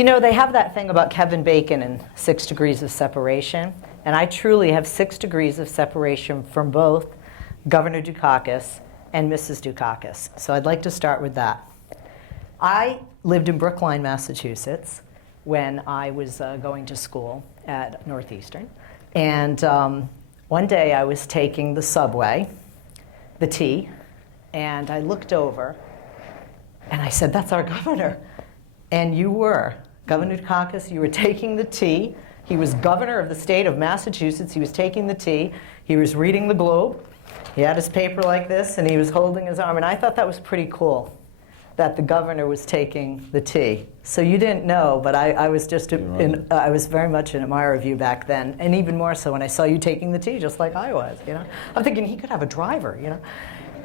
You know, they have that thing about Kevin Bacon and 6 degrees of separation, and I truly have 6 degrees of separation from both Governor Dukakis and Mrs. Dukakis. So I'd like to start with that. I lived in Brookline, Massachusetts, when I was going to school at Northeastern. And one day I was taking the subway, the T, and I looked over, and I said, "That's our governor." And you were. Governor Dukakis, you were taking the T. He was governor of the state of Massachusetts. He was taking the T. He was reading the Globe. He had his paper like this, and he was holding his arm. And I thought that was pretty cool, that the governor was taking the T. So you didn't know, but I was just, I was very much an admirer of you back then, and even more so when I saw you taking the T, just like I was. You know, I'm thinking he could have a driver. You know,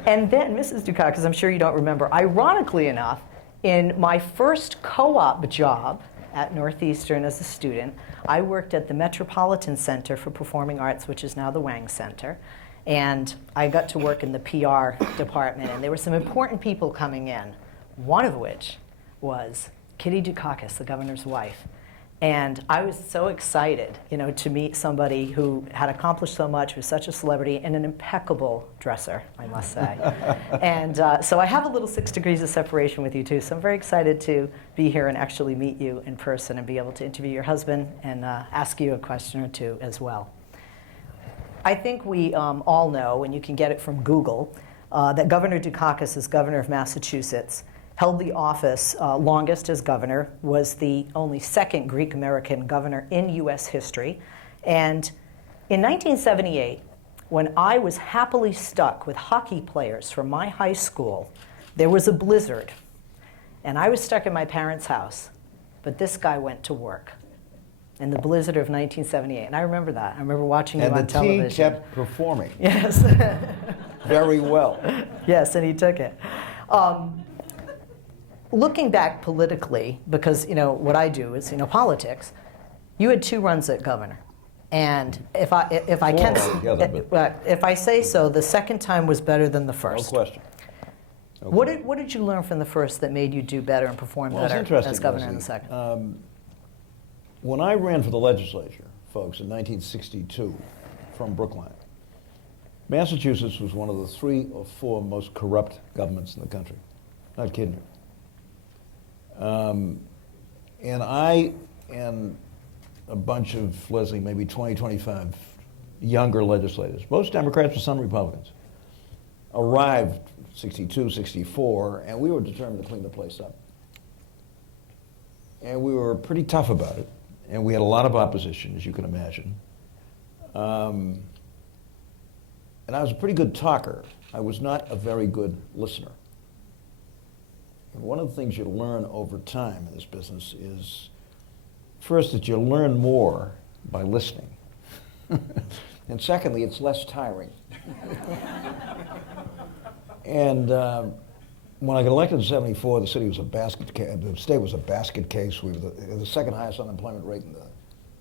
and then Mrs. Dukakis, I'm sure you don't remember. Ironically enough, in my first co-op job at Northeastern as a student, I worked at the Metropolitan Center for Performing Arts, which is now the Wang Center. And I got to work in the PR department, and there were some important people coming in, one of which was Kitty Dukakis, the governor's wife. And I was so excited, you know, to meet somebody who had accomplished so much, was such a celebrity, and an impeccable dresser, I must say. And so I have a little 6 degrees of separation with you, too. So I'm very excited to be here and actually meet you in person and be able to interview your husband and ask you a question or two as well. I think we all know, and you can get it from Google, that Governor Dukakis is governor of Massachusetts, held the office longest as governor, was the only second Greek-American governor in U.S. history. And in 1978, when I was happily stuck with hockey players from my high school, there was a blizzard. And I was stuck in my parents' house, but this guy went to work in the blizzard of 1978. And I remember that. I remember watching him on television. And the team kept performing. Yes. Very well. Yes, and he took it. Looking back politically, because you know what I do is politics, you had 2 runs at governor, and if I say so, the second time was better than the first. No question. What did you learn from the first that made you do better and perform better as governor in the second? When I ran for the legislature, folks, in 1962 from Brookline, Massachusetts was one of the 3 or 4 most corrupt governments in the country. Not kidding you. And I and a bunch of, Leslie, maybe 20, 25 younger legislators, most Democrats but some Republicans, arrived 62, 64, and we were determined to clean the place up. And we were pretty tough about it, and we had a lot of opposition, as you can imagine. And I was a pretty good talker. I was not a very good listener. And one of the things you learn over time in this business is, first, that you learn more by listening. And secondly, it's less tiring. And when I got elected in '74, the city was a basket case. The state was a basket case. We were the second highest unemployment rate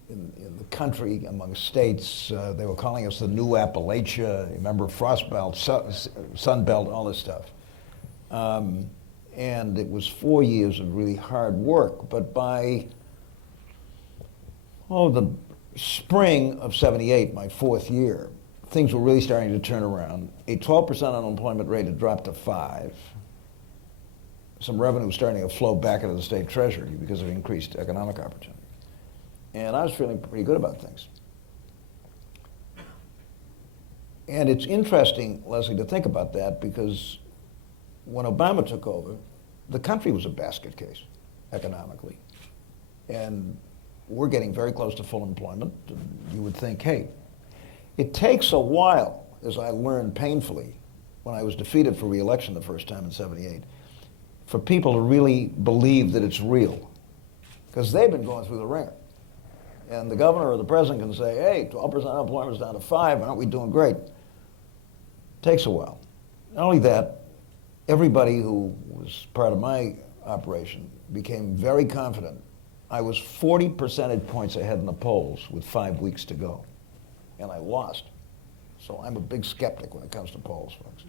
in the country among states. They were calling us the new Appalachia. Remember, Frost Belt, Sun Belt, all this stuff. And it was 4 years of really hard work. But by the spring of '78, my 4th year, things were really starting to turn around. A 12% unemployment rate had dropped to 5%. Some revenue was starting to flow back into the state treasury because of increased economic opportunity. And I was feeling pretty good about things. And it's interesting, Leslie, to think about that, because when Obama took over, the country was a basket case economically. And we're getting very close to full employment. And you would think, hey, it takes a while, as I learned painfully when I was defeated for re-election the first time in '78, for people to really believe that it's real. Because they've been going through the ringer. And the governor or the president can say, hey, 12% unemployment is down to 5%, aren't we doing great? Takes a while. Not only that, everybody who was part of my operation became very confident. I was 40 percentage points ahead in the polls with 5 weeks to go, and I lost. So I'm a big skeptic when it comes to polls, folks.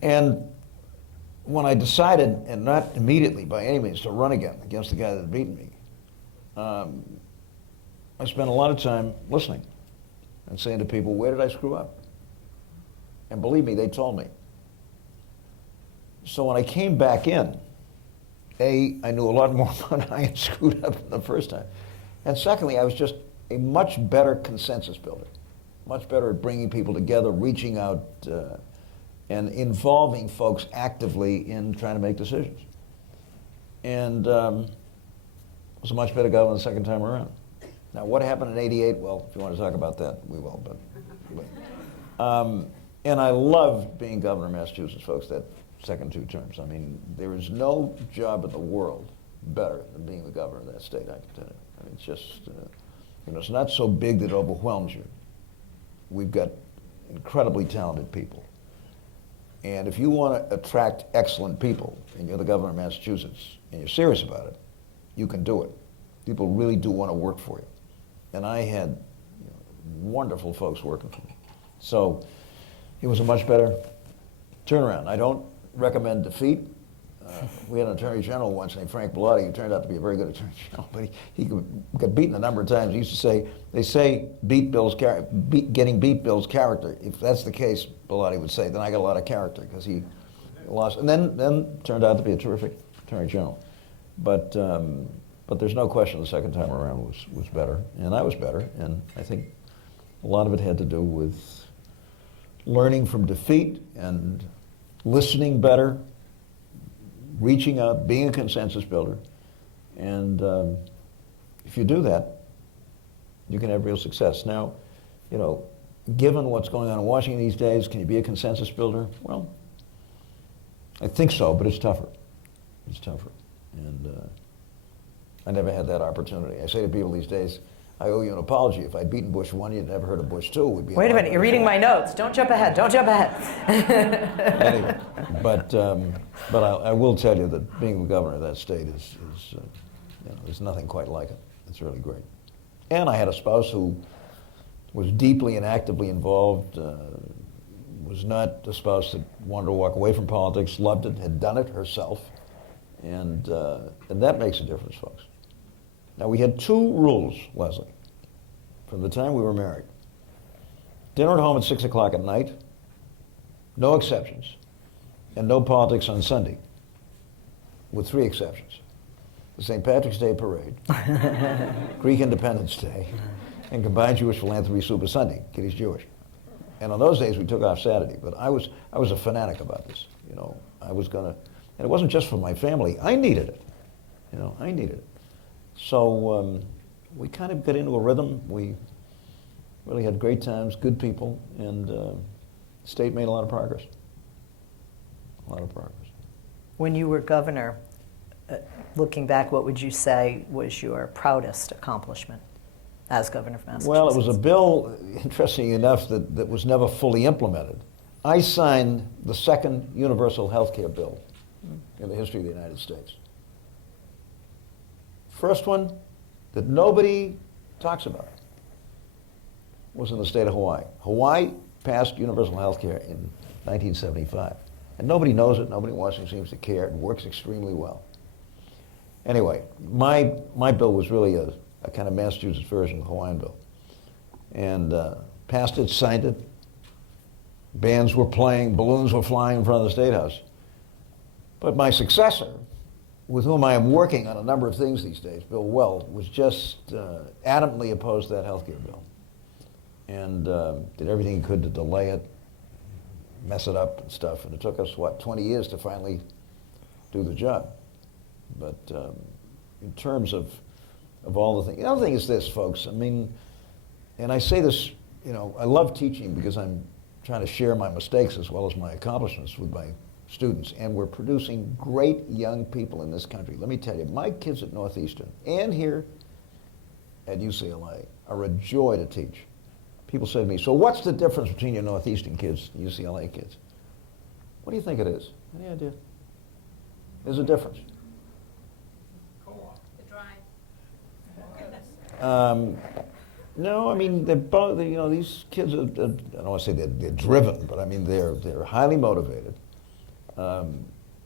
And when I decided, and not immediately by any means, to run again against the guy that had beaten me, I spent a lot of time listening and saying to people, where did I screw up? And believe me, they told me. So when I came back in, A, I knew a lot more than I had screwed up the first time. And secondly, I was just a much better consensus builder, much better at bringing people together, reaching out, and involving folks actively in trying to make decisions. And was a much better governor the second time around. Now, what happened in '88? Well, if you want to talk about that, we will. And I loved being governor of Massachusetts, folks, that second 2 terms. I mean, there is no job in the world better than being the governor of that state, I can tell you. I mean, it's just, it's not so big that it overwhelms you. We've got incredibly talented people. And if you want to attract excellent people, and you're the governor of Massachusetts, and you're serious about it, you can do it. People really do want to work for you. And I had wonderful folks working for me. So it was a much better turnaround. I don't recommend defeat. We had an attorney general once named Frank Bellotti who turned out to be a very good attorney general, but he got beaten a number of times. He used to say, they say getting beat builds character. If that's the case, Bellotti would say, then I got a lot of character, because he lost. And then turned out to be a terrific attorney general. But there's no question the second time around was better, and I was better, and I think a lot of it had to do with learning from defeat and listening better, reaching out, being a consensus builder. And if you do that, you can have real success. Now, given what's going on in Washington these days, can you be a consensus builder? Well, I think so, but it's tougher. It's tougher. And I never had that opportunity. I say to people these days, I owe you an apology. If I'd beaten Bush 1, you'd never heard of Bush 2. We'd be Wait a minute, you're reading my notes. Don't jump ahead, don't jump ahead. Anyway, but I will tell you that being the governor of that state is there's nothing quite like it. It's really great. And I had a spouse who was deeply and actively involved, was not a spouse that wanted to walk away from politics, loved it, had done it herself, and that makes a difference, folks. Now, we had 2 rules, Leslie, from the time we were married. Dinner at home at 6 o'clock at night, no exceptions, and no politics on Sunday, with 3 exceptions. The St. Patrick's Day Parade, Greek Independence Day, and Combined Jewish Philanthropy Super Sunday. Kitty's Jewish. And on those days, we took off Saturday. But I was a fanatic about this. I was going to, and it wasn't just for my family. I needed it. I needed it. So we kind of got into a rhythm. We really had great times, good people, and the state made a lot of progress. A lot of progress. When you were governor, looking back, what would you say was your proudest accomplishment as governor of Massachusetts? Well, it was a bill, interestingly enough, that was never fully implemented. I signed the second universal health care bill in the history of the United States. First one that nobody talks about was in the state of Hawaii. Hawaii passed universal health care in 1975. And nobody knows it, nobody in Washington seems to care. It works extremely well. Anyway, my bill was really a kind of Massachusetts version of the Hawaiian bill. And passed it, signed it. Bands were playing, balloons were flying in front of the State House. But my successor, with whom I am working on a number of things these days, Bill Weld, was just adamantly opposed to that health care bill. And did everything he could to delay it, mess it up and stuff. And it took us, 20 years to finally do the job. But in terms of all the things, the other thing is this, folks. I mean, and I say this, I love teaching because I'm trying to share my mistakes as well as my accomplishments with my students. And we're producing great young people in this country. Let me tell you, my kids at Northeastern and here at UCLA are a joy to teach. People say to me, so what's the difference between your Northeastern kids and UCLA kids? What do you think it is? Any idea? There's a difference. No, I mean, they're both, these kids are, I don't want to say they're driven, but I mean, they're highly motivated.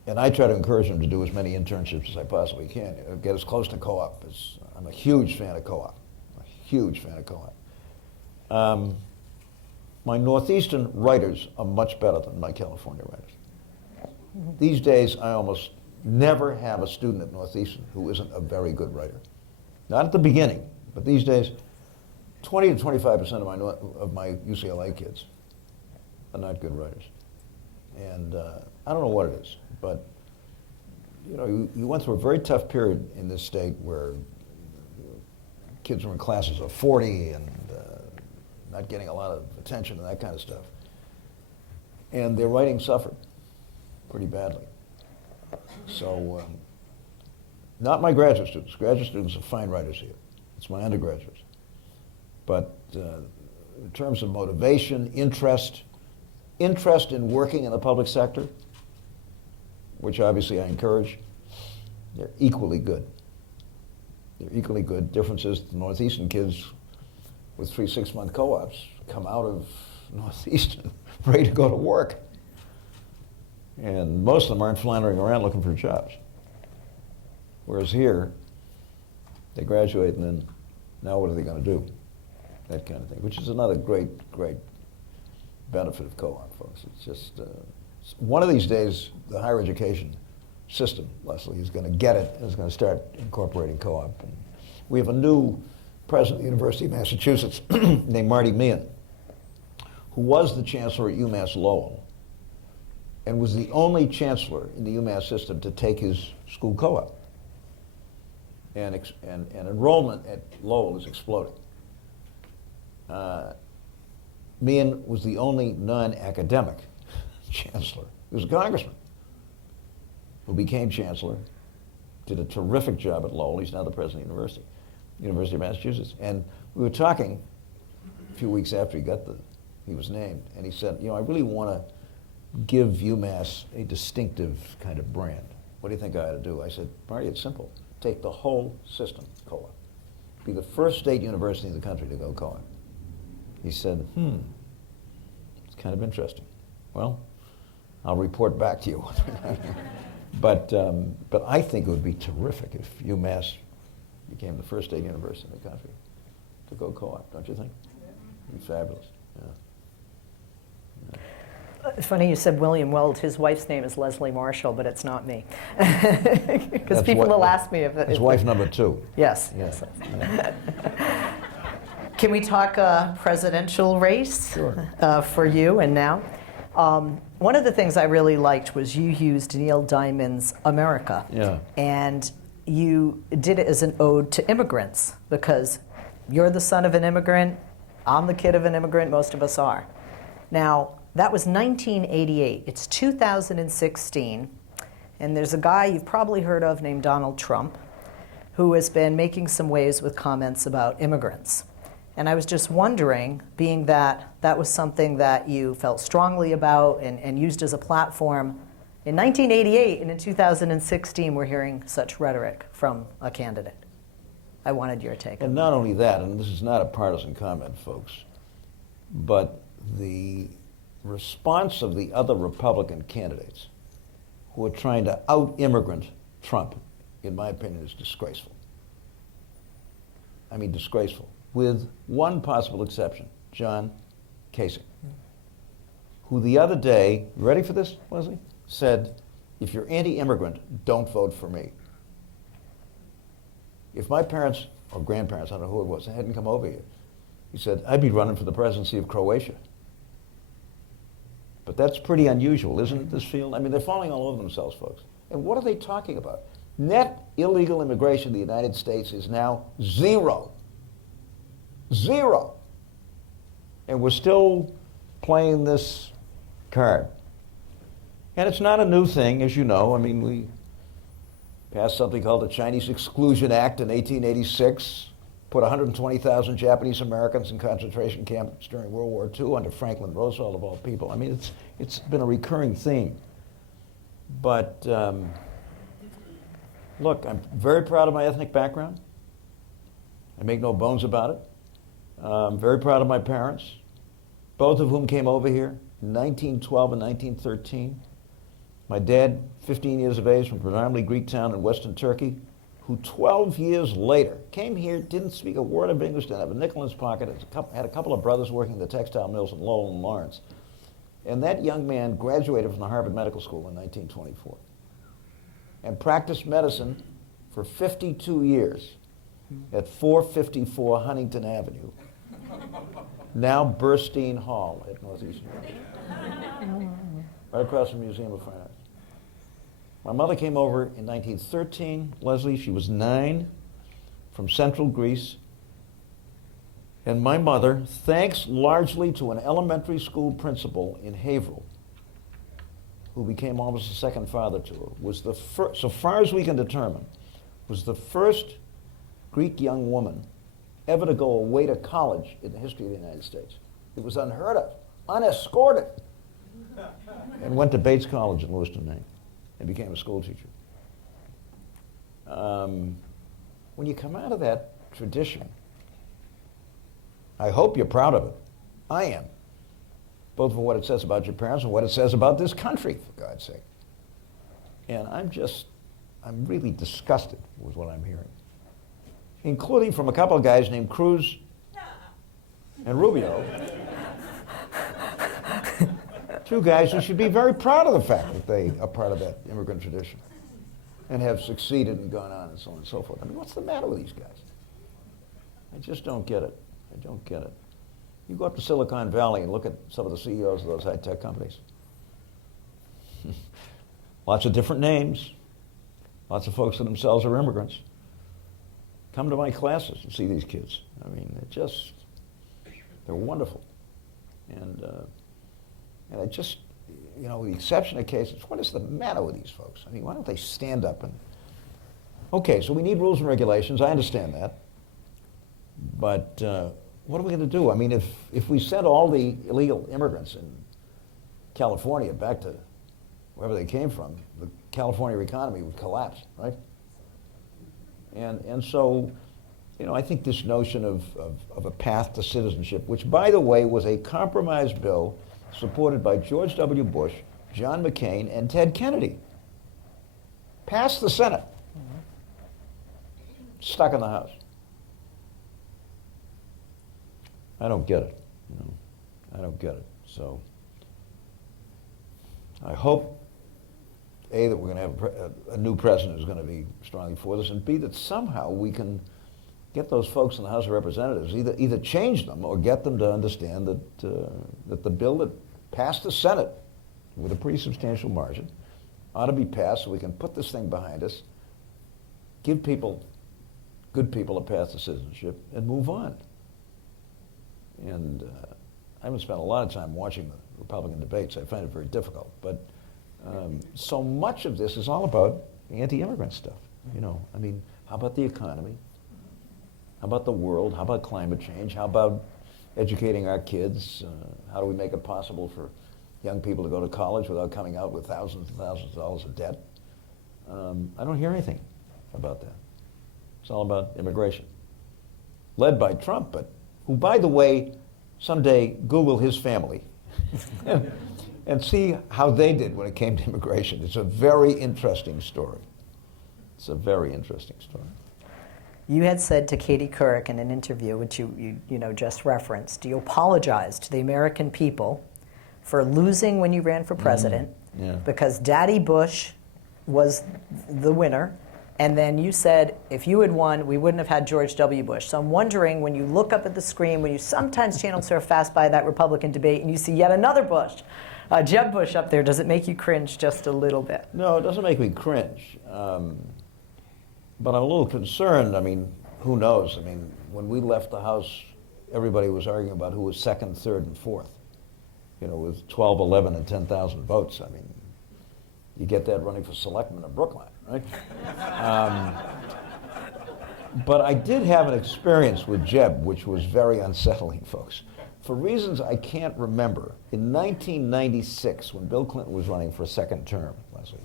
And I try to encourage them to do as many internships as I possibly can. Get as close to co-op. I'm a huge fan of co-op. A huge fan of co-op. My Northeastern writers are much better than my California writers. These days, I almost never have a student at Northeastern who isn't a very good writer. Not at the beginning, but these days, 20 to 25% of my UCLA kids are not good writers. And I don't know what it is, but you know, you went through a very tough period in this state where kids were in classes of 40 and not getting a lot of attention and that kind of stuff. And their writing suffered pretty badly. So, not my graduate students. Graduate students are fine writers here. It's my undergraduates. But in terms of motivation, interest in working in the public sector, which obviously I encourage, they're equally good. They're equally good. Difference is the Northeastern kids with 3 6-month co-ops come out of Northeastern ready to go to work. And most of them aren't floundering around looking for jobs. Whereas here, they graduate and then now what are they going to do? That kind of thing, which is another great benefit of co-op, folks. It's just, one of these days, the higher education system, Leslie, is going to get it and is going to start incorporating co-op. And we have a new president of the University of Massachusetts named Marty Meehan, who was the chancellor at UMass Lowell and was the only chancellor in the UMass system to take his school co-op. And enrollment at Lowell is exploding. Meehan was the only non-academic chancellor. He was a congressman who became chancellor, did a terrific job at Lowell. He's now the president of the University of Massachusetts. And we were talking a few weeks after he was named, and he said, you know, I really want to give UMass a distinctive kind of brand. What do you think I ought to do? I said, Marty, it's simple. Take the whole system co-op. Be the first state university in the country to go co-op. He said, it's kind of interesting. Well, I'll report back to you. But I think it would be terrific if UMass became the first state university in the country to go co-op, don't you think? It'd be fabulous, yeah. It's funny you said William Weld. His wife's name is Leslie Marshall, but it's not me. Because people will ask me if it... His wife number 2. Yes. Yeah. Yes. Yeah. Can we talk presidential race? Sure. For you and now? One of the things I really liked was you used Neil Diamond's America. Yeah. And you did it as an ode to immigrants, because you're the son of an immigrant, I'm the kid of an immigrant, most of us are. Now, that was 1988. It's 2016, and there's a guy you've probably heard of named Donald Trump who has been making some waves with comments about immigrants. And I was just wondering, being that that was something that you felt strongly about and used as a platform, in 1988 and in 2016 we're hearing such rhetoric from a candidate. I wanted your take. And not only that, and this is not a partisan comment, folks, but the response of the other Republican candidates who are trying to out-immigrant Trump, in my opinion, is disgraceful. I mean, disgraceful. With one possible exception, John Kasich, who the other day, ready for this, Leslie? Said, if you're anti-immigrant, don't vote for me. If my parents or grandparents, I don't know who it was, hadn't come over here, he said, I'd be running for the presidency of Croatia. But that's pretty unusual, isn't it, this field? I mean, they're falling all over themselves, folks. And what are they talking about? Net illegal immigration in the United States is now 0. 0. And we're still playing this card. And it's not a new thing, as you know. I mean, we passed something called the Chinese Exclusion Act in 1886, put 120,000 Japanese Americans in concentration camps during World War II under Franklin Roosevelt, of all people. I mean, it's been a recurring theme. But look, I'm very proud of my ethnic background. I make no bones about it. I'm very proud of my parents, both of whom came over here in 1912 and 1913. My dad, 15 years of age from a predominantly Greek town in western Turkey, who 12 years later came here, didn't speak a word of English, didn't have a nickel in his pocket, had a couple of brothers working in the textile mills in Lowell and Lawrence. And that young man graduated from the Harvard Medical School in 1924 and practiced medicine for 52 years at 454 Huntington Avenue, now Burstein Hall at Northeastern, right across from the Museum of Fine Arts. My mother came over in 1913, Leslie. She was 9, from central Greece. And my mother, thanks largely to an elementary school principal in Haverhill, who became almost a second father to her, was the first, so far as we can determine, was the first Greek young woman ever to go away to college in the history of the United States. It was unheard of, unescorted, and went to Bates College in Lewiston, Maine, and became a school teacher. When you come out of that tradition, I hope you're proud of it. I am. Both for what it says about your parents and what it says about this country, for God's sake. And I'm really disgusted with what I'm hearing, including from a couple of guys named Cruz and Rubio. Two guys who should be very proud of the fact that they are part of that immigrant tradition and have succeeded and gone on and so on and so forth. I mean, what's the matter with these guys? I just don't get it. I don't get it. You go up to Silicon Valley and look at some of the CEOs of those high-tech companies. Lots of different names. Lots of folks that themselves are immigrants. Come to my classes and see these kids. I mean, they're wonderful. And I just, you know, with the exception of cases, what is the matter with these folks? I mean, why don't they stand up and, okay, so we need rules and regulations. I understand that. But what are we going to do? I mean, if we sent all the illegal immigrants in California back to wherever they came from, the California economy would collapse, right? And so, you know, I think this notion of a path to citizenship, which, by the way, was a compromise bill supported by George W. Bush, John McCain, and Ted Kennedy, passed the Senate, stuck in the House. I don't get it, you know. I don't get it. So I hope, A, that we're going to have a new president who's going to be strongly for this, and B, that somehow we can get those folks in the House of Representatives, either change them or get them to understand that the bill that passed the Senate with a pretty substantial margin ought to be passed so we can put this thing behind us, give people, good people, a path to citizenship, and move on. And I haven't spent a lot of time watching the Republican debates. I find it very difficult. But so much of this is all about anti-immigrant stuff. You know, I mean, how about the economy? How about the world? How about climate change? How about educating our kids? How do we make it possible for young people to go to college without coming out with thousands and thousands of dollars of debt? I don't hear anything about that. It's all about immigration. Led by Trump, but who, by the way, someday Google his family and see how they did when it came to immigration. It's a very interesting story. It's a very interesting story. You had said to Katie Couric in an interview, which you just referenced, you apologized to the American people for losing when you ran for president because Daddy Bush was the winner. And then you said, if you had won, we wouldn't have had George W. Bush. So I'm wondering, when you look up at the screen, when you sometimes channel surf fast by that Republican debate and you see yet another Bush, Jeb Bush up there, does it make you cringe just a little bit? No, it doesn't make me cringe. But I'm a little concerned. I mean, who knows? I mean, when we left the House, everybody was arguing about who was second, third, and fourth. You know, with 12, 11, and 10,000 votes. I mean, you get that running for selectman in Brookline, right? But I did have an experience with Jeb, which was very unsettling, folks. For reasons I can't remember, in 1996, when Bill Clinton was running for a second term, Leslie,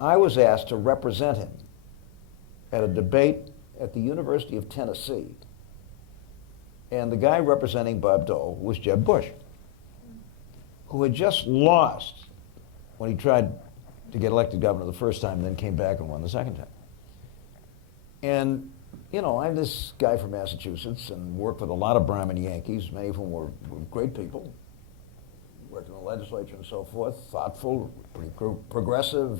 I was asked to represent him at a debate at the University of Tennessee. And the guy representing Bob Dole was Jeb Bush, who had just lost when he tried to get elected governor the first time, and then came back and won the second time. And, you know, I'm this guy from Massachusetts and worked with a lot of Brahmin Yankees, many of whom were great people, worked in the legislature and so forth, thoughtful, pretty progressive,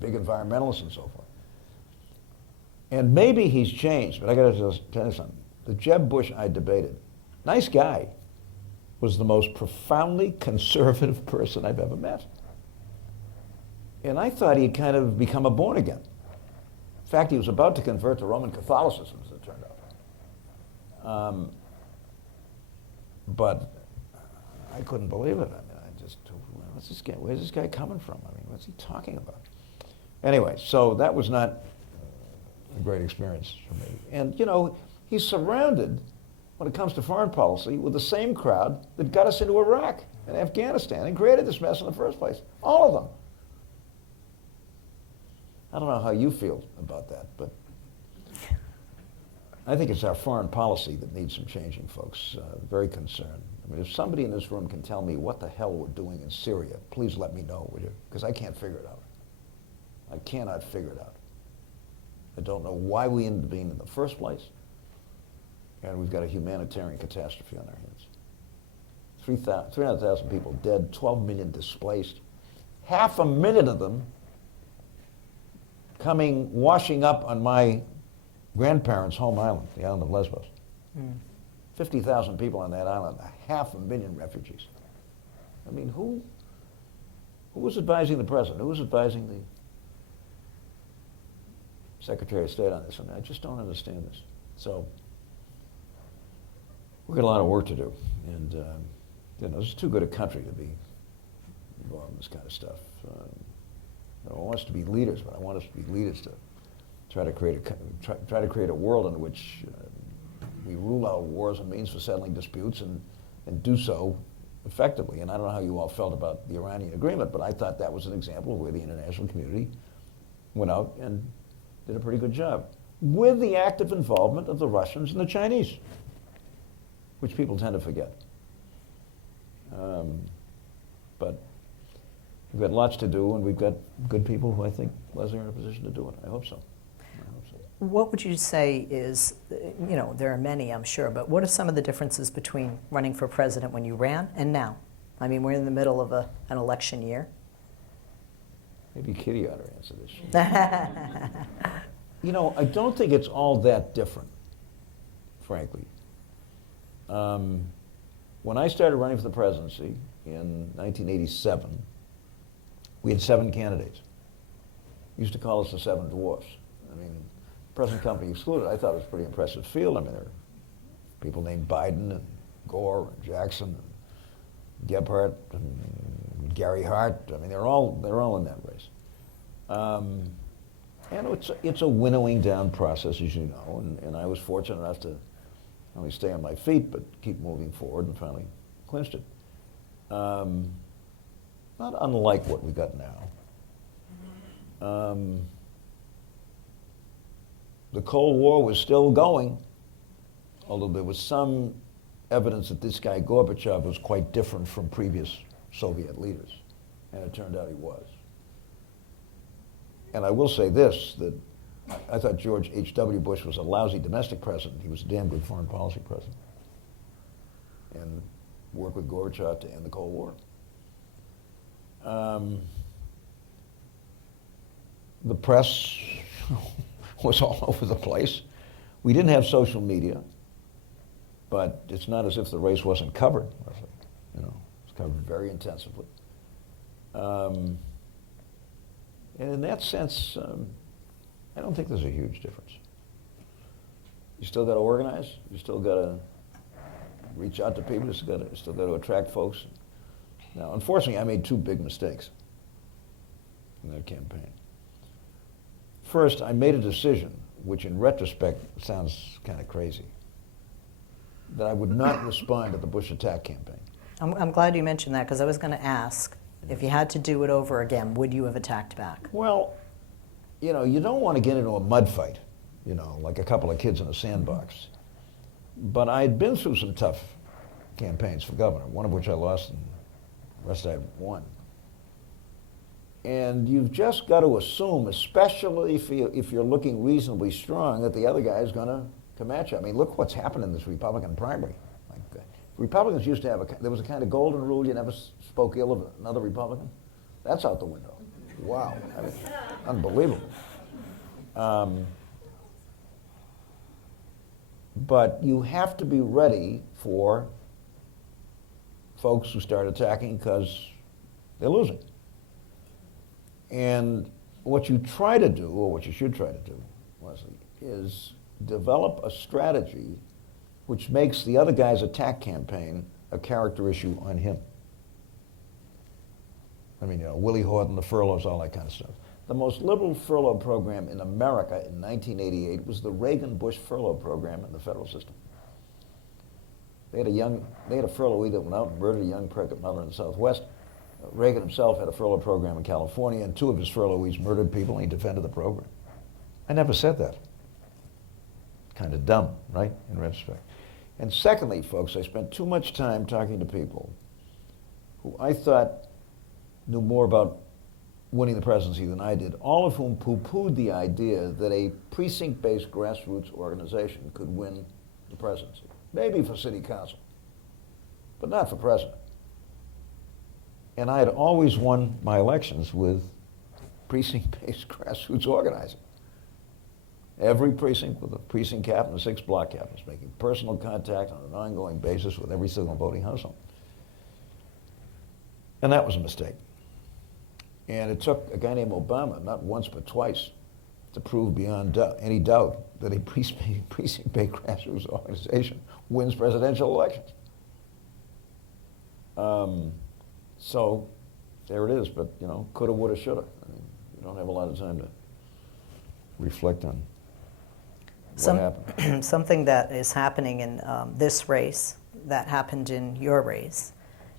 big environmentalists and so forth. And maybe he's changed, but I got to tell you something. The Jeb Bush I debated, nice guy, was the most profoundly conservative person I've ever met. And I thought he'd kind of become a born again. In fact, he was about to convert to Roman Catholicism, as it turned out. But I couldn't believe it. I mean, where's this guy coming from? I mean, what's he talking about? Anyway, so that was not a great experience for me. And, you know, he's surrounded, when it comes to foreign policy, with the same crowd that got us into Iraq and Afghanistan and created this mess in the first place. All of them. I don't know how you feel about that, but I think it's our foreign policy that needs some changing, folks. Very concerned. I mean, if somebody in this room can tell me what the hell we're doing in Syria, please let me know, would you? Because I can't figure it out. I cannot figure it out. I don't know why we intervened in the first place, and we've got a humanitarian catastrophe on our hands. 300,000 people dead, 12 million displaced, 500,000 of them washing up on my grandparents' home island, the island of Lesbos. 50,000 people on that island, 500,000 refugees. I mean, who was advising the president? Who was advising the Secretary of State on this? I mean, I just don't understand this. So we've got a lot of work to do. And, you know, this is too good a country to be involved in this kind of stuff. I want us to be leaders, but I want us to be leaders to try to create a world in which we rule out wars and means for settling disputes and do so effectively. And I don't know how you all felt about the Iranian agreement, but I thought that was an example of where the international community went out and did a pretty good job, with the active involvement of the Russians and the Chinese, which people tend to forget. But we've got lots to do, and we've got good people who I think, Leslie, are in a position to do it. I hope so. What would you say is, you know, there are many, I'm sure, but what are some of the differences between running for president when you ran and now? I mean, we're in the middle of an election year. Maybe Kitty ought to answer this. You know, I don't think it's all that different, frankly. When I started running for the presidency in 1987, we had 7 candidates. We used to call us the 7 dwarfs. I mean, present company excluded, I thought it was a pretty impressive field. I mean, there are people named Biden and Gore and Jackson and Gebhardt and Gary Hart. I mean, they're all in that race. And it's a winnowing down process, as you know, and I was fortunate enough to not only stay on my feet, but keep moving forward and finally clinched it. Not unlike what we got now. The Cold War was still going, although there was some evidence that this guy Gorbachev was quite different from previous Soviet leaders, and it turned out he was. And I will say this, that I thought George H.W. Bush was a lousy domestic president. He was a damn good foreign policy president, and worked with Gorbachev to end the Cold War. The press was all over the place. We didn't have social media, but it's not as if the race wasn't covered. You know, it was covered very intensively. And in that sense, I don't think there's a huge difference. You still got to organize. You still got to reach out to people. You still got to attract folks. Now, unfortunately, I made 2 big mistakes in that campaign. First, I made a decision, which in retrospect sounds kind of crazy, that I would not respond to the Bush attack campaign. I'm glad you mentioned that, because I was going to ask, if you had to do it over again, would you have attacked back? Well, you know, you don't want to get into a mud fight, you know, like a couple of kids in a sandbox. But I'd been through some tough campaigns for governor, one of which I lost and the rest I won. And you've just got to assume, especially if you're looking reasonably strong, that the other guy is going to match you. I mean, look what's happened in this Republican primary. Like, Republicans used to have there was a kind of golden rule: you never spoke ill of another Republican. That's out the window. Wow, I mean, unbelievable. But you have to be ready for folks who start attacking because they're losing. And what you try to do, or what you should try to do, Leslie, is develop a strategy which makes the other guy's attack campaign a character issue on him. I mean, Willie Horton, the furloughs, all that kind of stuff. The most liberal furlough program in America in 1988 was the Reagan-Bush furlough program in the federal system. They had a furlougee that went out and murdered a young pregnant mother in the Southwest. Reagan himself had a furlough program in California, and two of his furloughees murdered people, and he defended the program. I never said that. Kind of dumb, right, in retrospect. And secondly, folks, I spent too much time talking to people who I thought knew more about winning the presidency than I did, all of whom poo-pooed the idea that a precinct-based grassroots organization could win the presidency. Maybe for city council, but not for president. And I had always won my elections with precinct-based grassroots organizing. Every precinct with a precinct captain and 6 block captains, making personal contact on an ongoing basis with every single voting household. And that was a mistake. And it took a guy named Obama, not once but twice, to prove beyond any doubt that a precinct-based grassroots organization wins presidential elections. So there it is, but coulda, woulda, shoulda. I mean, you don't have a lot of time to reflect on what happened. Something that is happening in this race that happened in your race,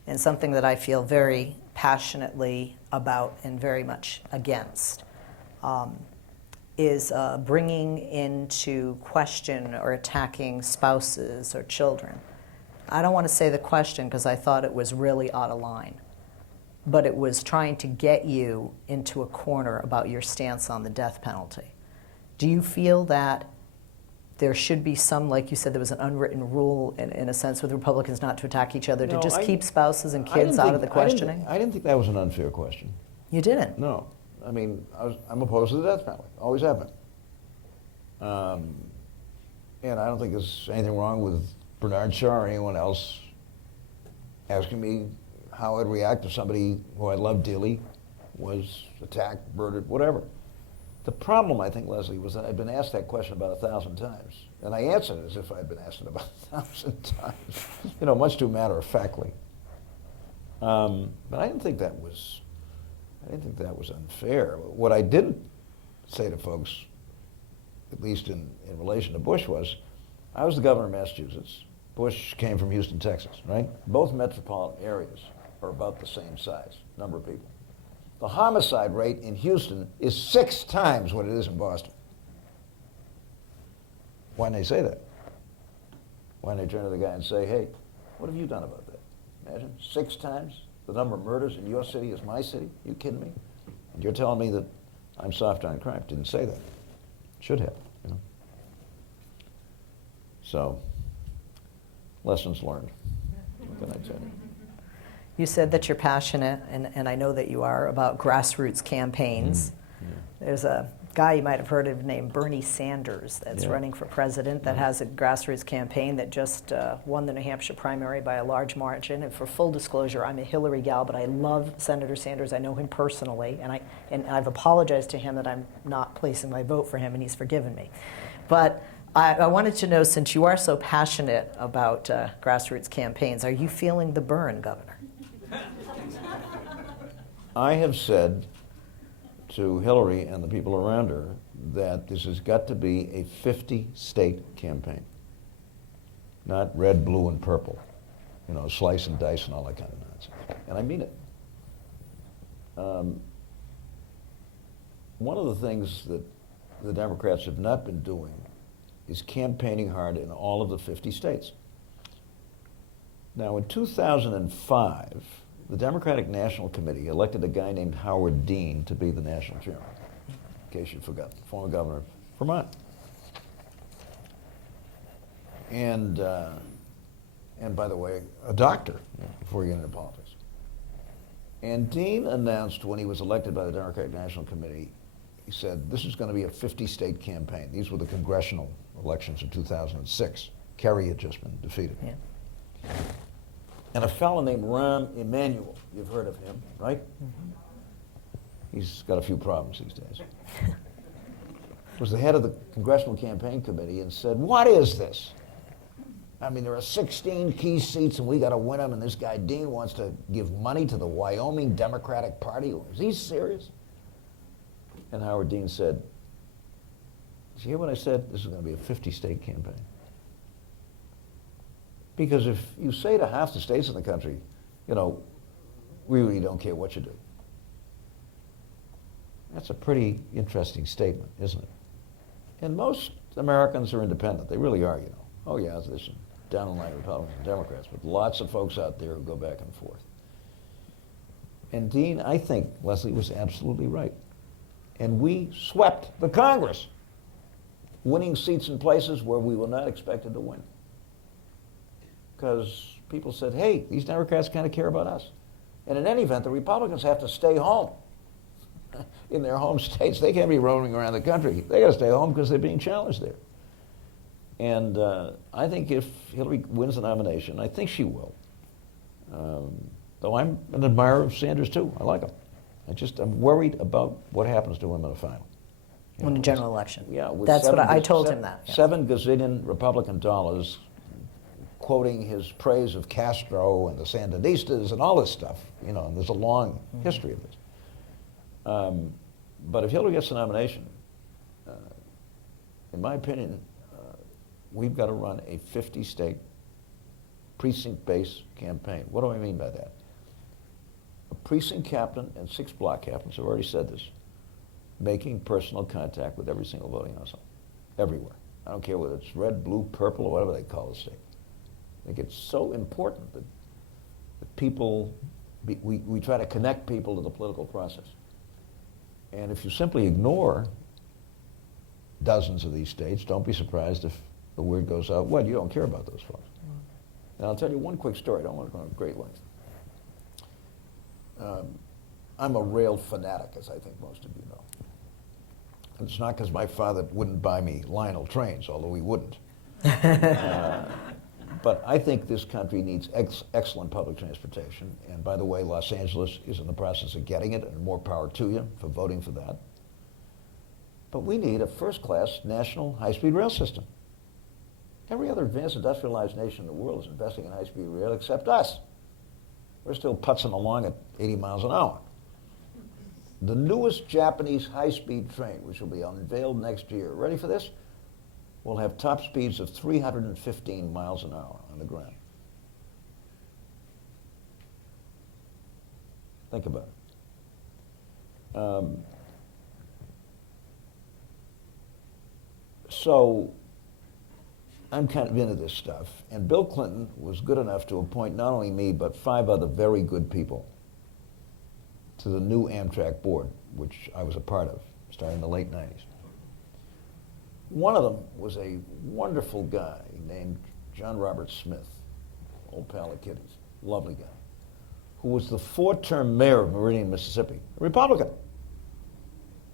and something that I feel very passionately about and very much against, is bringing into question or attacking spouses or children. I don't want to say the question because I thought it was really out of line, but it was trying to get you into a corner about your stance on the death penalty. Do you feel that there should be some, like you said, there was an unwritten rule in a sense with Republicans not to attack each other, to just keep spouses and kids out of the questioning? I didn't think that was an unfair question. You didn't? No. I mean, I'm opposed to the death penalty. Always have been. And I don't think there's anything wrong with Bernard Shaw or anyone else asking me how I'd react if somebody who I love dearly was attacked, murdered, whatever. The problem, I think, Leslie, was that I'd been asked that question about 1,000 times. And I answered it as if I'd been asked it about 1,000 times, much too matter-of-factly. But I didn't think that was unfair. What I didn't say to folks, at least in relation to Bush, was I was the governor of Massachusetts. Bush came from Houston, Texas, right? Both metropolitan areas are about the same size, number of people. The homicide rate in Houston is 6 times what it is in Boston. Why didn't they say that? Why didn't they turn to the guy and say, hey, what have you done about that? Imagine 6 times the number of murders in your city is my city? You kidding me? And you're telling me that I'm soft on crime. Didn't say that. Should have, So, lessons learned. What can I tell you? You said that you're passionate, and I know that you are, about grassroots campaigns. There's a guy you might have heard of named Bernie Sanders that's running for president that has a grassroots campaign that just won the New Hampshire primary by a large margin. And for full disclosure, I'm a Hillary gal, but I love Senator Sanders. I know him personally, and I've apologized to him that I'm not placing my vote for him, and he's forgiven me. But I wanted to know, since you are so passionate about grassroots campaigns, are you feeling the burn, Governor? I have said to Hillary and the people around her that this has got to be a 50-state campaign, not red, blue, and purple, slice and dice and all that kind of nonsense. And I mean it. One of the things that the Democrats have not been doing is campaigning hard in all of the 50 states. Now, in 2005, the Democratic National Committee elected a guy named Howard Dean to be the national chairman, in case you forgot, former governor of Vermont. And by the way, a doctor, before you get into politics. And Dean announced when he was elected by the Democratic National Committee, he said, this is going to be a 50-state campaign. These were the congressional elections in 2006. Kerry had just been defeated. Yeah. And a fellow named Rahm Emanuel, you've heard of him, right? Mm-hmm. He's got a few problems these days. Was the head of the Congressional Campaign Committee and said, what is this? I mean, there are 16 key seats and we got to win them, and this guy Dean wants to give money to the Wyoming Democratic Party. Is he serious? And Howard Dean said, did you hear what I said? This is going to be a 50-state campaign. Because if you say to half the states in the country, you know, we really don't care what you do, that's a pretty interesting statement, isn't it? And most Americans are independent. They really are, you know. Oh, yeah, there's some down-the-line Republicans and Democrats, but lots of folks out there who go back and forth. And Dean, I think, Leslie, was absolutely right. And we swept the Congress, winning seats in places where we were not expected to win. Because people said, hey, these Democrats kind of care about us. And in any event, the Republicans have to stay home in their home states. They can't be roaming around the country. They got to stay home because they're being challenged there. And I think if Hillary wins the nomination, I think she will. Though I'm an admirer of Sanders too. I like him. I'm worried about what happens to him in a final. In the general election. Yeah, that's what I told him that. Yeah. $7 gazillion Republican dollars, quoting his praise of Castro and the Sandinistas and all this stuff. You know, and there's a long history of this. But if Hillary gets the nomination, in my opinion, we've got to run a 50-state precinct-based campaign. What do I mean by that? A precinct captain and 6 block captains have already said this, making personal contact with every single voting household, everywhere. I don't care whether it's red, blue, purple, or whatever they call the state. I think it's so important that people, we try to connect people to the political process. And if you simply ignore dozens of these states, don't be surprised if the word goes out, well, you don't care about those folks. And I'll tell you one quick story. I don't want to go into great length. I'm a rail fanatic, as I think most of you know. And it's not because my father wouldn't buy me Lionel trains, although he wouldn't. But I think this country needs excellent public transportation. And by the way, Los Angeles is in the process of getting it, and more power to you for voting for that. But we need a first-class national high-speed rail system. Every other advanced industrialized nation in the world is investing in high-speed rail except us. We're still putzing along at 80 miles an hour. The newest Japanese high-speed train, which will be unveiled next year, ready for this? Will have top speeds of 315 miles an hour on the ground. Think about it. So I'm kind of into this stuff, and Bill Clinton was good enough to appoint not only me, but 5 other very good people to the new Amtrak board, which I was a part of, starting in the late 90s. One of them was a wonderful guy named John Robert Smith, old pal of Kitty's, lovely guy, who was the 4-term mayor of Meridian, Mississippi, a Republican,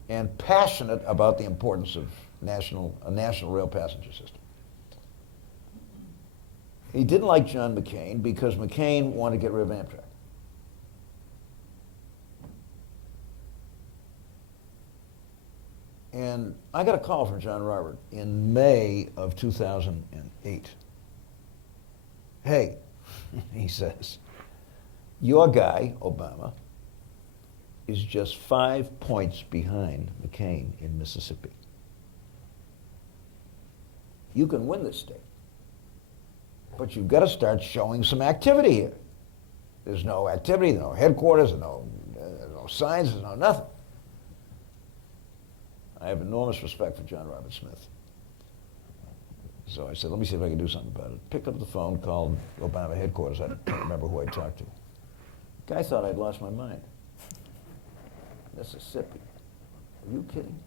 and passionate about the importance of a national rail passenger system. He didn't like John McCain because McCain wanted to get rid of Amtrak. And I got a call from John Robert in May of 2008. Hey, he says, your guy, Obama, is just 5 points behind McCain in Mississippi. You can win this state, but you've got to start showing some activity here. There's no activity, no headquarters, no signs, there's no nothing. I have enormous respect for John Robert Smith. So I said, let me see if I can do something about it. Picked up the phone, called Obama headquarters. I can't remember who I talked to. Guy thought I'd lost my mind. Mississippi. Are you kidding?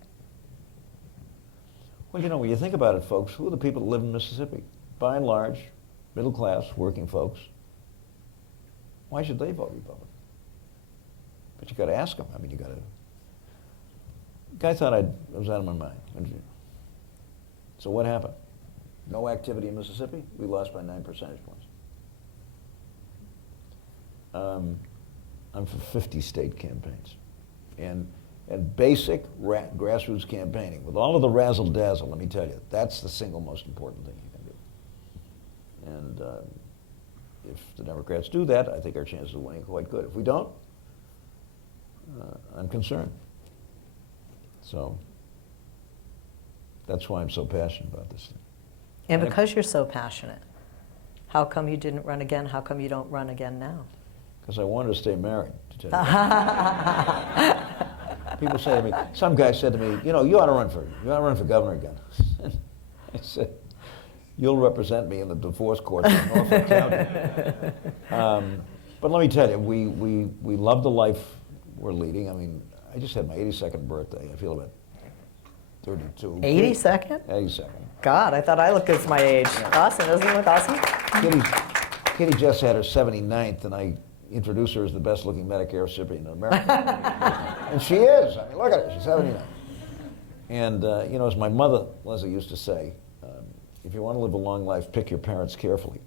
Well, you know, when you think about it, folks, who are the people that live in Mississippi? By and large, middle class, working folks. Why should they vote Republican? But you got to ask them. I mean, you got to. Guy thought I was out of my mind. So what happened? No activity in Mississippi. We lost by 9 percentage points. I'm for 50 state campaigns, and basic grassroots campaigning with all of the razzle dazzle. Let me tell you, that's the single most important thing you can do. And if the Democrats do that, I think our chances of winning are quite good. If we don't, I'm concerned. So that's why I'm so passionate about this thing. And because you're so passionate, how come you didn't run again? How come you don't run again now? Because I wanted to stay married, to tell you. People say to me, some guy said to me, you know, you ought to run for governor again. I said, you'll represent me in the divorce court in Norfolk County. But let me tell you, we love the life we're leading. I mean, I just had my 82nd birthday. I feel about 32. 82nd? 82nd. God, I thought I looked as my age. Awesome, doesn't he look awesome? Kitty just had her 79th, and I introduced her as the best-looking Medicare recipient in America. And she is. I mean, look at her. She's 79. And, you know, as my mother, Leslie, used to say, if you want to live a long life, pick your parents carefully.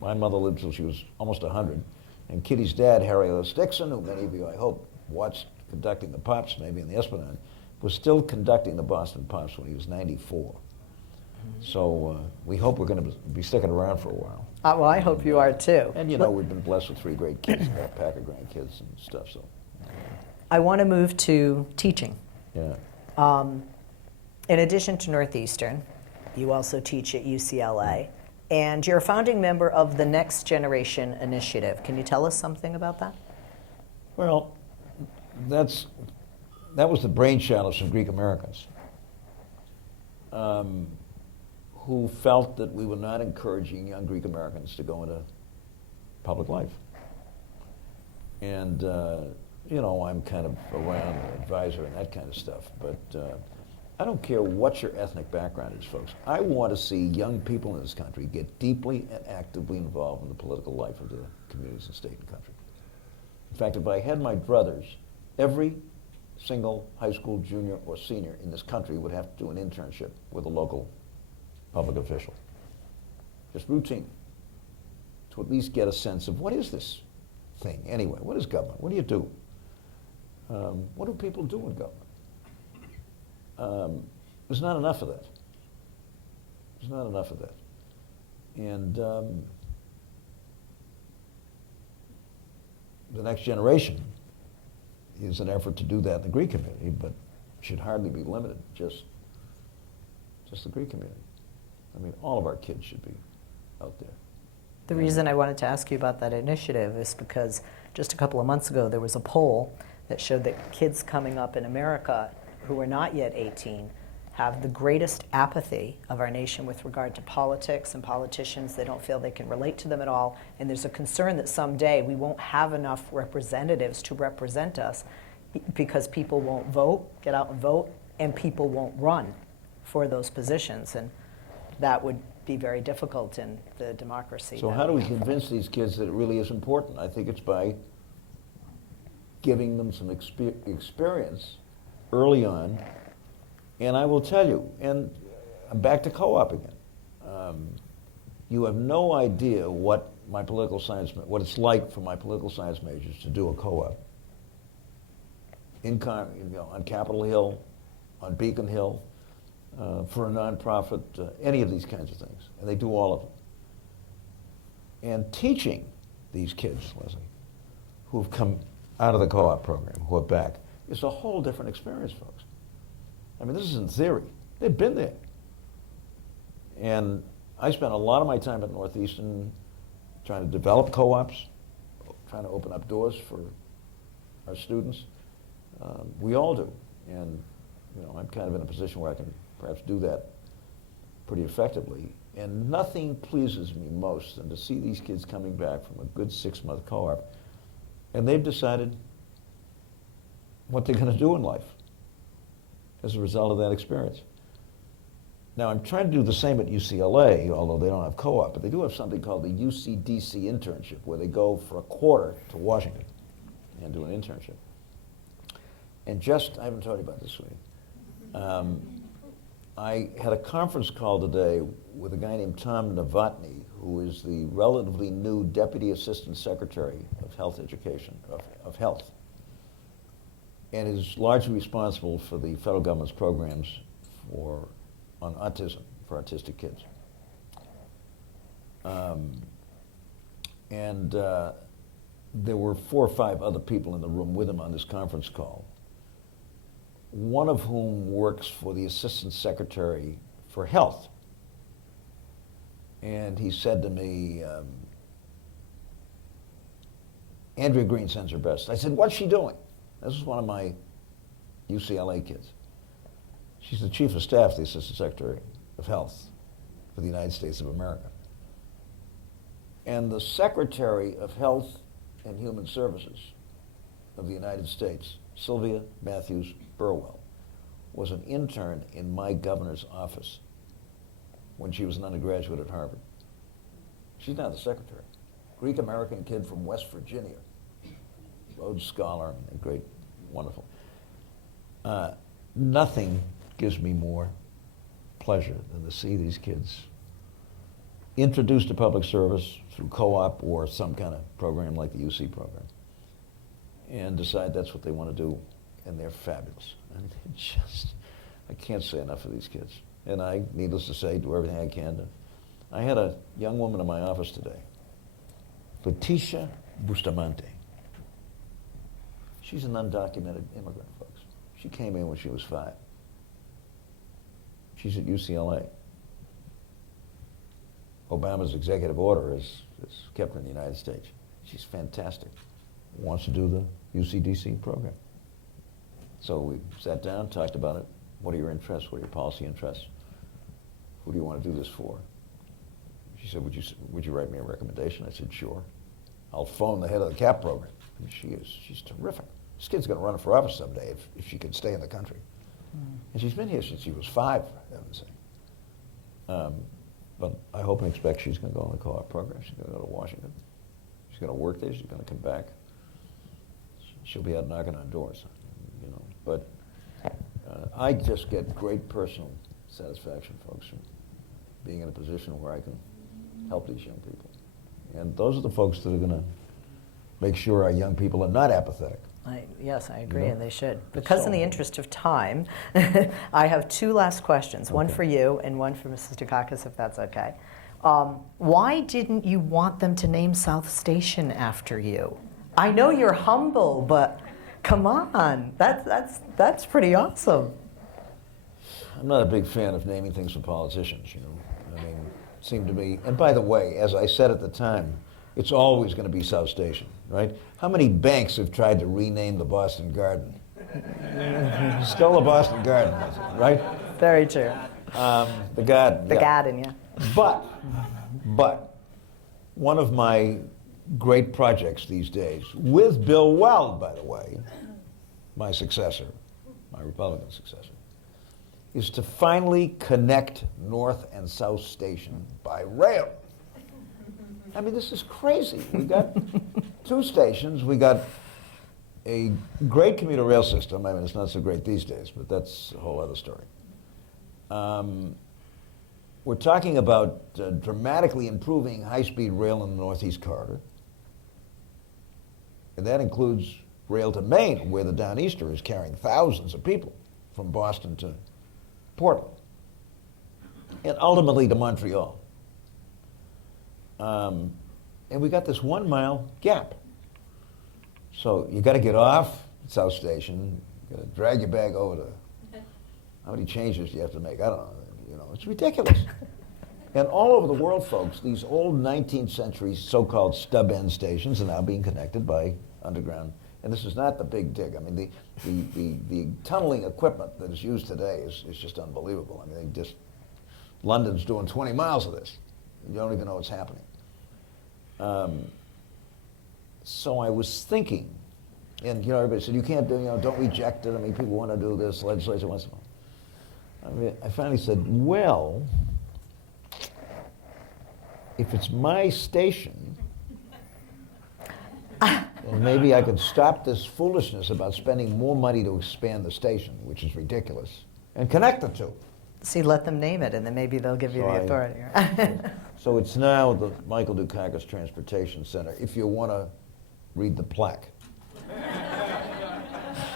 My mother lived till she was almost 100. And Kitty's dad, Harry Ellis Dixon, who many of you, I hope, watched conducting the Pops, maybe in the Esplanade, was still conducting the Boston Pops when he was 94. So we hope we're going to be sticking around for a while. Well, I hope you are too. And you know, we've been blessed with 3 great kids, got a pack of grandkids and stuff. So I want to move to teaching. yeah. In addition to Northeastern, you also teach at UCLA, and you're a founding member of the Next Generation Initiative. Can you tell us something about that? Well, that was the brainchild of some Greek Americans who felt that we were not encouraging young Greek Americans to go into public life. And, you know, I'm kind of around an advisor and that kind of stuff, but I don't care what your ethnic background is, folks. I want to see young people in this country get deeply and actively involved in the political life of the communities and state and country. In fact, if I had my druthers, every single high school junior or senior in this country would have to do an internship with a local public official. Just routine. To at least get a sense of what is this thing anyway? What is government? What do you do? What do people do in government? There's not enough of that. There's not enough of that. And the next generation is an effort to do that in the Greek community, but should hardly be limited just the Greek community. I mean, all of our kids should be out there. The reason I wanted to ask you about that initiative is because just a couple of months ago there was a poll that showed that kids coming up in America who are not yet 18 have the greatest apathy of our nation with regard to politics and politicians. They don't feel they can relate to them at all. And there's a concern that someday we won't have enough representatives to represent us because people won't vote, get out and vote, and people won't run for those positions. And that would be very difficult in the democracy. So how do we convince these kids that it really is important? I think it's by giving them some experience early on. And I will tell you, and I'm back to co-op again. You have no idea what what it's like for my political science majors to do a co-op on Capitol Hill, on Beacon Hill, for a nonprofit, any of these kinds of things, and they do all of them. And teaching these kids, Leslie, who've come out of the co-op program, who are back, is a whole different experience, folks. I mean, this isn't theory. They've been there. And I spent a lot of my time at Northeastern trying to develop co-ops, trying to open up doors for our students. We all do. And you know, I'm kind of in a position where I can perhaps do that pretty effectively. And nothing pleases me most than to see these kids coming back from a good 6-month co-op And they've decided what they're going to do in life as a result of that experience. Now, I'm trying to do the same at UCLA, although they don't have co-op, but they do have something called the UCDC internship, where they go for a quarter to Washington and do an internship. And just, I haven't told you about this, sweetie. I had a conference call today with a guy named Tom Novotny, who is the relatively new Deputy Assistant Secretary of Health Education, of Health, and is largely responsible for the federal government's programs on autism, for autistic kids. There were 4 or 5 other people in the room with him on this conference call, one of whom works for the Assistant Secretary for Health. And he said to me, Andrea Green sends her best. I said, what's she doing? This is one of my UCLA kids. She's the Chief of Staff to the Assistant Secretary of Health for the United States of America. And the Secretary of Health and Human Services of the United States, Sylvia Matthews Burwell, was an intern in my governor's office when she was an undergraduate at Harvard. She's now the secretary. Greek-American kid from West Virginia, Rhodes Scholar, and great, wonderful. Nothing gives me more pleasure than to see these kids introduced to public service through co-op or some kind of program like the UC program, and decide that's what they want to do, and they're fabulous. And I can't say enough of these kids. And I, needless to say, do everything I can to. I had a young woman in my office today, Leticia Bustamante. She's an undocumented immigrant, folks. She came in when she was 5. She's at UCLA. Obama's executive order has kept her in the United States. She's fantastic. Wants to do the UCDC program. So we sat down, talked about it. What are your interests? What are your policy interests? Who do you want to do this for? She said, would you write me a recommendation? I said, sure. I'll phone the head of the CAP program. I mean, she's terrific. This kid's going to run for office someday if she can stay in the country. And she's been here since she was 5, for heaven's sake. But I hope and expect she's going to go on the co-op program. She's going to go to Washington. She's going to work there. She's going to come back. She'll be out knocking on doors, you know. But I just get great personal satisfaction, folks, from being in a position where I can help these young people. And those are the folks that are going to make sure our young people are not apathetic. Yes, I agree, You know? and they should. Because in the interest of time, I have 2 last questions, one for you and one for Mrs. Dukakis, if that's okay. Why didn't you want them to name South Station after you? I know you're humble, but come on, that's pretty awesome. I'm not a big fan of naming things for politicians, you know. I mean, it seemed to me, and by the way, as I said at the time, it's always going to be South Station, right? How many banks have tried to rename the Boston Garden? Still the Boston Garden, right? Very true. The Garden. The yeah. Garden, yeah. But one of my great projects these days, with Bill Weld, by the way, my successor, my Republican successor, is to finally connect North and South Station by rail. I mean, this is crazy. We got 2 stations. We got a great commuter rail system. I mean, it's not so great these days, but that's a whole other story. We're talking about dramatically improving high-speed rail in the Northeast Corridor. And that includes rail to Maine, where the Downeaster is carrying thousands of people from Boston to Portland, and ultimately to Montreal. And we got this 1 mile gap. So you got to get off at South Station, you got to drag your bag over to, how many changes do you have to make? I don't know, you know, it's ridiculous. And all over the world, folks, these old 19th century so-called stub-end stations are now being connected by underground. And this is not the big dig. I mean, the tunneling equipment that is used today is just unbelievable. I mean, London's doing 20 miles of this. You don't even know what's happening. so I was thinking, and everybody said, you can't do, don't reject it. I mean, people want to do this, legislature wants to. I mean, I finally said, well, if it's my station, then maybe I could stop this foolishness about spending more money to expand the station, which is ridiculous, and connect the two. See, let them name it, and then maybe they'll give you the authority. So it's now the Michael Dukakis Transportation Center, if you want to read the plaque.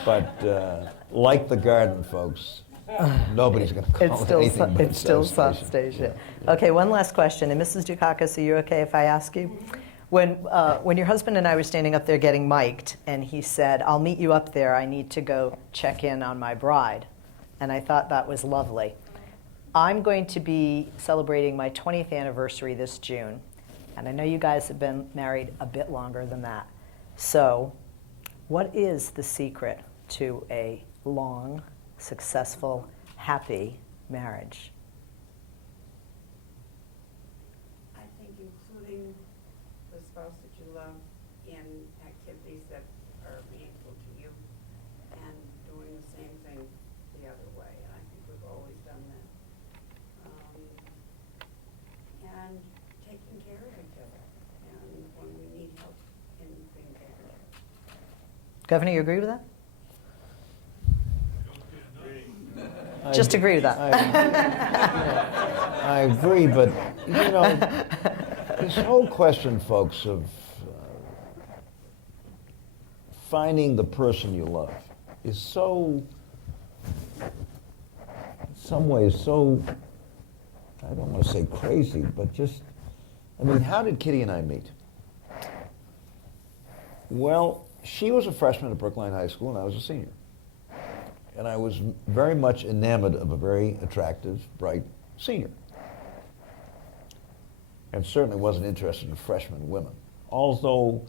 But like the garden, folks, nobody's going to call it anything but it's still substation. Yeah. Okay, one last question. And Mrs. Dukakis, are you okay if I ask you? When your husband and I were standing up there getting mic'd, and he said, I'll meet you up there, I need to go check in on my bride. And I thought that was lovely. I'm going to be celebrating my 20th anniversary this June, and I know you guys have been married a bit longer than that. So what is the secret to a long, successful, happy marriage? I think including the spouse that you love in activities that are meaningful to you and doing the same thing the other way. And I think we've always done that. And taking care of each other and when we need help in being taken care of. Governor, you agree with that? Just agree with that. I agree, but this whole question, folks, of finding the person you love is so, in some ways, so, I don't want to say crazy, but just, I mean, how did Kitty and I meet? Well, she was a freshman at Brookline High School, and I was a senior. And I was very much enamored of a very attractive, bright senior. And certainly wasn't interested in freshman women. Although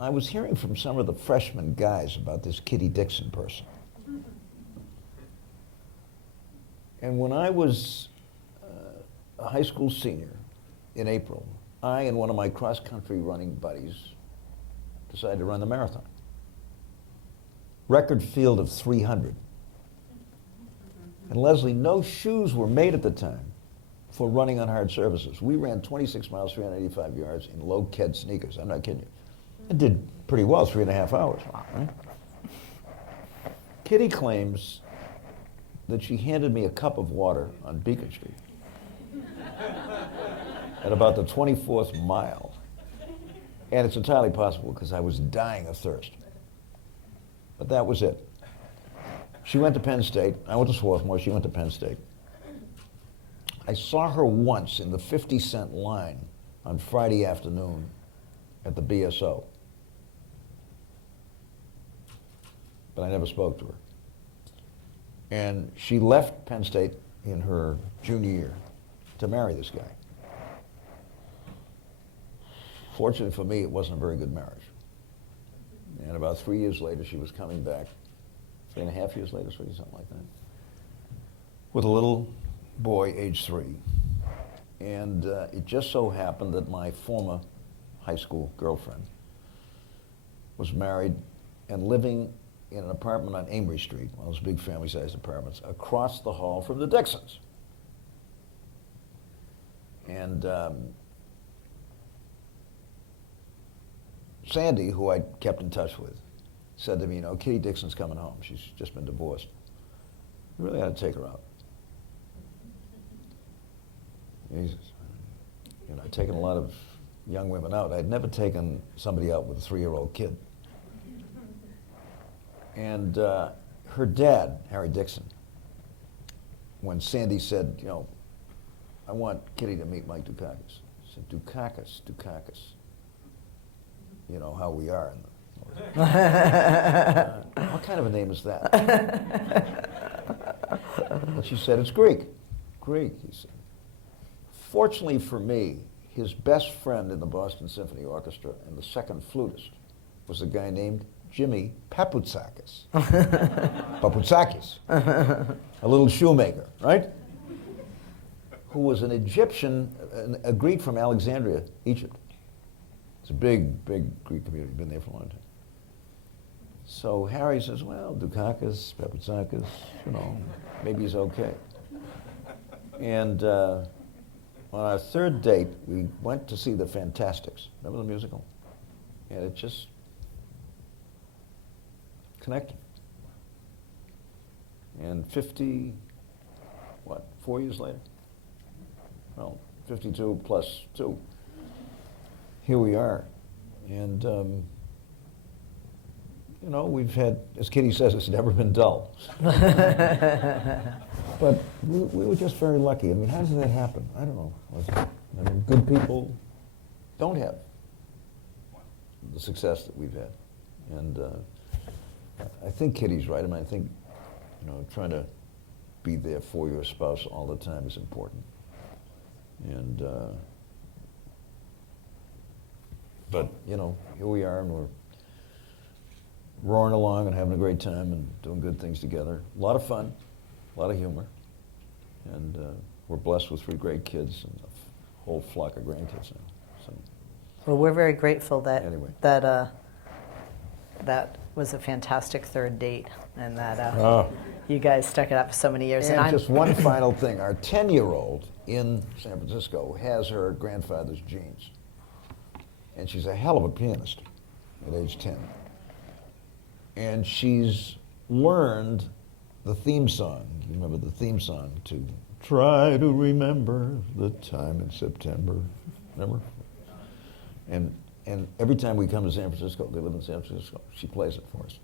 I was hearing from some of the freshman guys about this Kitty Dixon person. And when I was a high school senior in April, I and one of my cross-country running buddies decided to run the marathon. Record field of 300. And Leslie, no shoes were made at the time for running on hard surfaces. We ran 26 miles, 385 yards in low-ked sneakers. I'm not kidding you. It did pretty well, 3.5 hours. Right? Kitty claims that she handed me a cup of water on Beacon Street at about the 24th mile. And it's entirely possible because I was dying of thirst. But that was it. She went to Penn State. I went to Swarthmore. She went to Penn State. I saw her once in the 50-cent line on Friday afternoon at the BSO. But I never spoke to her. And she left Penn State in her junior year to marry this guy. Fortunately for me, it wasn't a very good marriage. And about 3 years later, she was coming back. 3.5 years later, something like that, with a little boy, age 3. And it just so happened that my former high school girlfriend was married and living in an apartment on Amory Street, one of those big family-sized apartments, across the hall from the Dixons. And Sandy, who I kept in touch with, said to me, Kitty Dixon's coming home. She's just been divorced. You really ought to take her out. Jesus. I'd taken a lot of young women out. I'd never taken somebody out with a 3-year-old kid. And her dad, Harry Dixon, when Sandy said, I want Kitty to meet Mike Dukakis, said, Dukakis. You know how we are in the what kind of a name is that? And she said, it's Greek. Greek, he said. Fortunately for me, his best friend in the Boston Symphony Orchestra and the second flutist was a guy named Jimmy Paputsakis. Paputsakis, a little shoemaker, right? Who was an Egyptian, a Greek from Alexandria, Egypt. It's a big, big Greek community, been there for a long time. So Harry says, well, Dukakis, Papatzakis, you know, maybe he's okay. And on our third date, we went to see the Fantastics. Remember the musical? And it just connected. And 4 years later? Well, 52 plus 2. Here we are. And, you know, we've had, as Kitty says, it's never been dull. But we were just very lucky. I mean, how does that happen? I don't know. I mean, good people don't have the success that we've had. And I think Kitty's right. I mean, I think, you know, trying to be there for your spouse all the time is important. And, but, you know, here we are, and we're roaring along and having a great time and doing good things together. A lot of fun, a lot of humor. And we're blessed with 3 great kids and a whole flock of grandkids now. So, Well, we're very grateful that Anyway. that was a fantastic third date, and that you guys stuck it up for so many years. and just one final thing. Our 10-year-old in San Francisco has her grandfather's genes. And she's a hell of a pianist at age 10. And she's learned the theme song. You remember the theme song to Try to Remember the Time in September. Remember? And every time we come to San Francisco, they live in San Francisco, she plays it for us.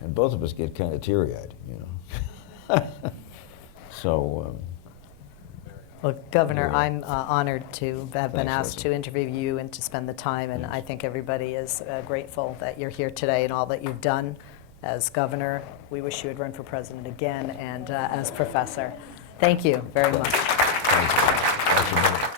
And both of us get kind of teary-eyed, you know. So, Well, Governor, Yeah. I'm honored to have been Thanks, asked Leslie. to interview you and to spend the time, and I think everybody is grateful that you're here today and all that you've done as governor. We wish you would run for president again, and as professor. Thank you very much. thank you. Thank you.